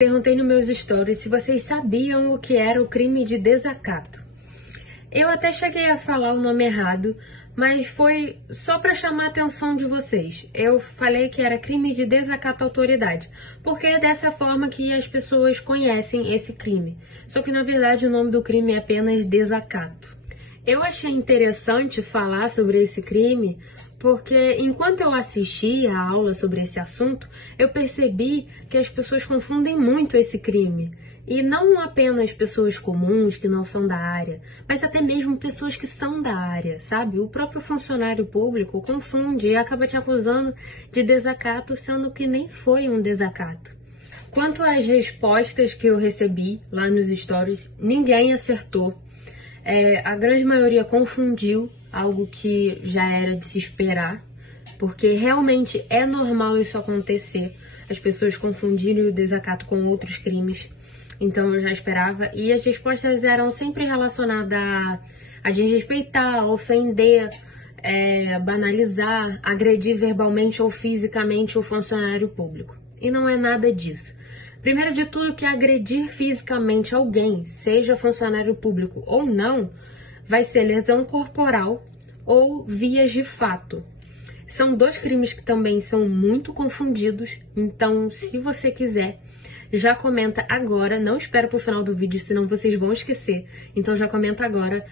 Perguntei nos meus stories se vocês sabiam o que era o crime de desacato. Eu até cheguei a falar o nome errado, mas foi só para chamar a atenção de vocês. Eu falei que era crime de desacato à autoridade, porque é dessa forma que as pessoas conhecem esse crime. Só que na verdade o nome do crime é apenas desacato. Eu achei interessante falar sobre esse crime porque enquanto eu assistia a aula sobre esse assunto, eu percebi que as pessoas confundem muito esse crime. E não apenas pessoas comuns que não são da área, mas até mesmo pessoas que são da área, sabe? O próprio funcionário público confunde e acaba te acusando de desacato, sendo que nem foi um desacato. Quanto às respostas que eu recebi lá nos stories, ninguém acertou. A grande maioria confundiu, algo que já era de se esperar, porque realmente é normal isso acontecer, as pessoas confundirem o desacato com outros crimes. Então eu já esperava, e as respostas eram sempre relacionadas a desrespeitar, ofender, banalizar, agredir verbalmente ou fisicamente o funcionário público. E não é nada disso. Primeiro de tudo, que agredir fisicamente alguém, seja funcionário público ou não, vai ser lesão corporal ou vias de fato. São dois crimes que também são muito confundidos, então se você quiser, já comenta agora, não espera pro final do vídeo, senão vocês vão esquecer. Então já comenta agora,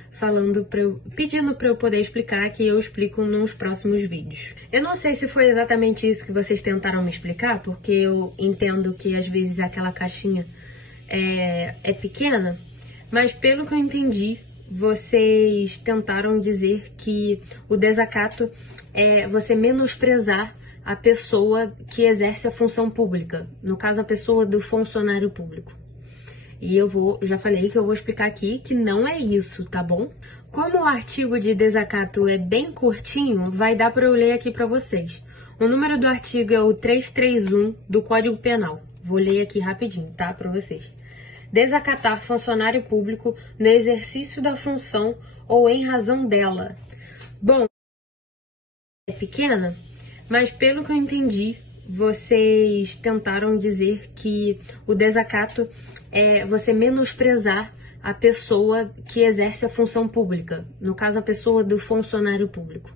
pedindo para eu poder explicar, que eu explico nos próximos vídeos. Eu não sei se foi exatamente isso que vocês tentaram me explicar, porque eu entendo que às vezes aquela caixinha é pequena, mas pelo que eu entendi, vocês tentaram dizer que o desacato é você menosprezar a pessoa que exerce a função pública, no caso a pessoa do funcionário público. E já falei que eu vou explicar aqui que não é isso, tá bom? Como o artigo de desacato é bem curtinho, vai dar para eu ler aqui para vocês. O número do artigo é o 331 do Código Penal. Vou ler aqui rapidinho, tá, para vocês. Desacatar funcionário público no exercício da função ou em razão dela. Bom, é pequena, mas pelo que eu entendi, vocês tentaram dizer que o desacato é você menosprezar a pessoa que exerce a função pública, no caso a pessoa do funcionário público.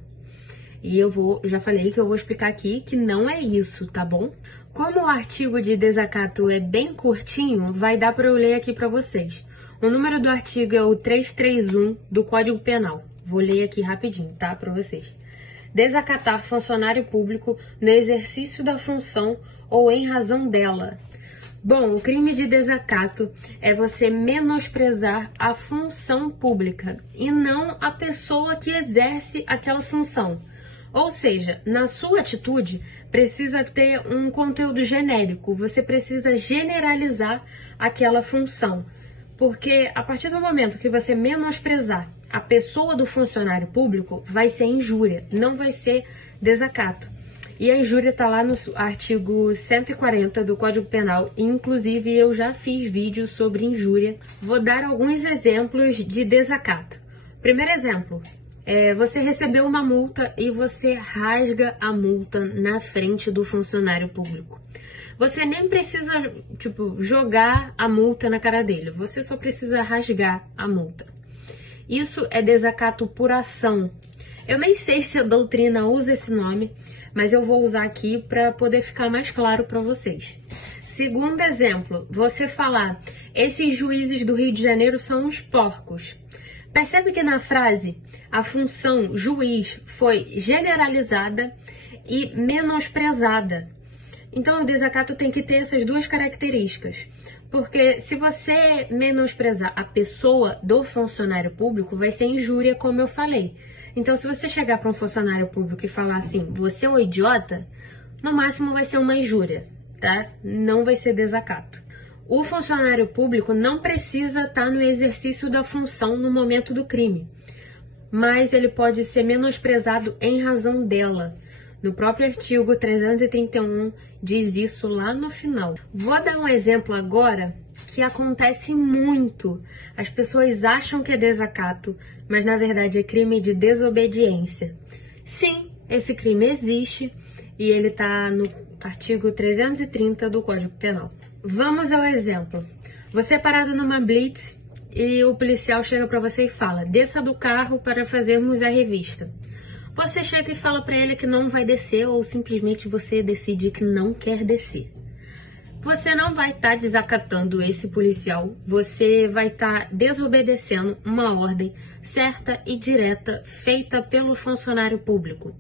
E já falei que eu vou explicar aqui que não é isso, tá bom? Como o artigo de desacato é bem curtinho, vai dar para eu ler aqui para vocês. O número do artigo é o 331 do Código Penal. Vou ler aqui rapidinho, tá, para vocês. Desacatar funcionário público no exercício da função ou em razão dela. Bom, o crime de desacato é você menosprezar a função pública e não a pessoa que exerce aquela função. Ou seja, na sua atitude, precisa ter um conteúdo genérico, você precisa generalizar aquela função. Porque a partir do momento que você menosprezar a pessoa do funcionário público, vai ser injúria, não vai ser desacato. E a injúria está lá no artigo 140 do Código Penal, e inclusive eu já fiz vídeo sobre injúria. Vou dar alguns exemplos de desacato. Primeiro exemplo, você recebeu uma multa e você rasga a multa na frente do funcionário público. Você nem precisa, jogar a multa na cara dele, você só precisa rasgar a multa. Isso é desacato por ação. Eu nem sei se a doutrina usa esse nome, mas eu vou usar aqui para poder ficar mais claro para vocês. Segundo exemplo, você falar, esses juízes do Rio de Janeiro são uns porcos. Percebe que na frase a função juiz foi generalizada e menosprezada. Então o desacato tem que ter essas duas características. Porque se você menosprezar a pessoa do funcionário público, vai ser injúria, como eu falei. Então, se você chegar para um funcionário público e falar assim, você é um idiota, no máximo vai ser uma injúria, tá? Não vai ser desacato. O funcionário público não precisa estar no exercício da função no momento do crime, mas ele pode ser menosprezado em razão dela. No próprio artigo 331 diz isso lá no final. Vou dar um exemplo agora que acontece muito. As pessoas acham que é desacato, mas na verdade é crime de desobediência. Sim, esse crime existe e ele está no artigo 330 do Código Penal. Vamos ao exemplo. Você é parado numa blitz e o policial chega para você e fala: desça do carro para fazermos a revista. Você chega e fala para ele que não vai descer, ou simplesmente você decide que não quer descer. Você não vai estar desacatando esse policial, você vai estar desobedecendo uma ordem certa e direta feita pelo funcionário público.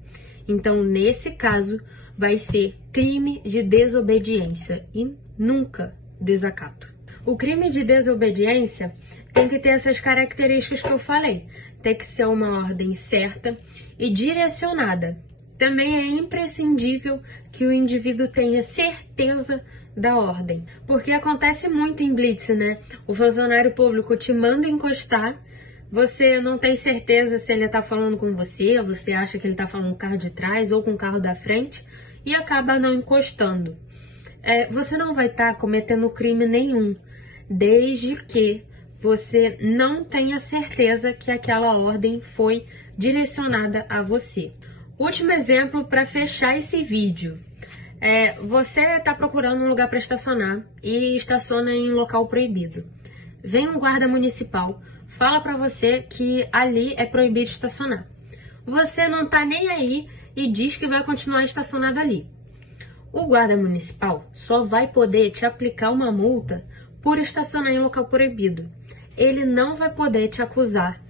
Então, nesse caso, vai ser crime de desobediência e nunca desacato. O crime de desobediência tem que ter essas características que eu falei. Tem que ser uma ordem certa e direcionada. Também é imprescindível que o indivíduo tenha certeza da ordem, porque acontece muito em blitz, né? O funcionário público te manda encostar, você não tem certeza se ele tá falando com você, você acha que ele tá falando com o carro de trás ou com o carro da frente e acaba não encostando. Você não vai estar cometendo crime nenhum, desde que você não tenha certeza que aquela ordem foi direcionada a você. Último exemplo para fechar esse vídeo. Você está procurando um lugar para estacionar e estaciona em um local proibido. Vem um guarda municipal, fala para você que ali é proibido estacionar. Você não está nem aí e diz que vai continuar estacionado ali. O guarda municipal só vai poder te aplicar uma multa por estacionar em local proibido. Ele não vai poder te acusar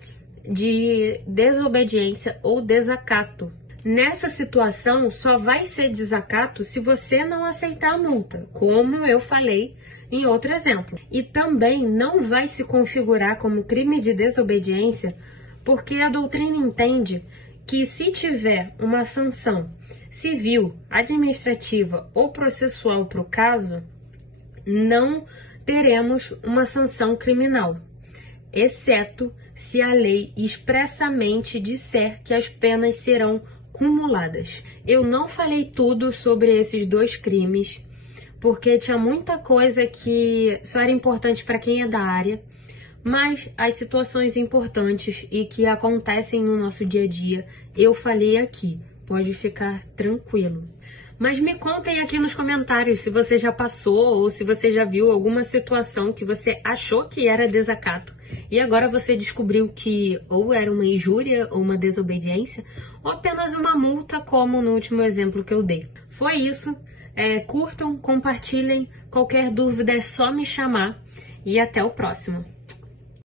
de desobediência ou desacato. Nessa situação, só vai ser desacato se você não aceitar a multa, como eu falei em outro exemplo. E também não vai se configurar como crime de desobediência, porque a doutrina entende que se tiver uma sanção civil, administrativa ou processual para o caso, não teremos uma sanção criminal, exceto se a lei expressamente disser que as penas serão cumuladas. Eu não falei tudo sobre esses dois crimes, porque tinha muita coisa que só era importante para quem é da área, mas as situações importantes e que acontecem no nosso dia a dia, eu falei aqui. Pode ficar tranquilo. Mas me contem aqui nos comentários se você já passou ou se você já viu alguma situação que você achou que era desacato e agora você descobriu que ou era uma injúria ou uma desobediência ou apenas uma multa, como no último exemplo que eu dei. Foi isso. Curtam, compartilhem. Qualquer dúvida é só me chamar e até o próximo.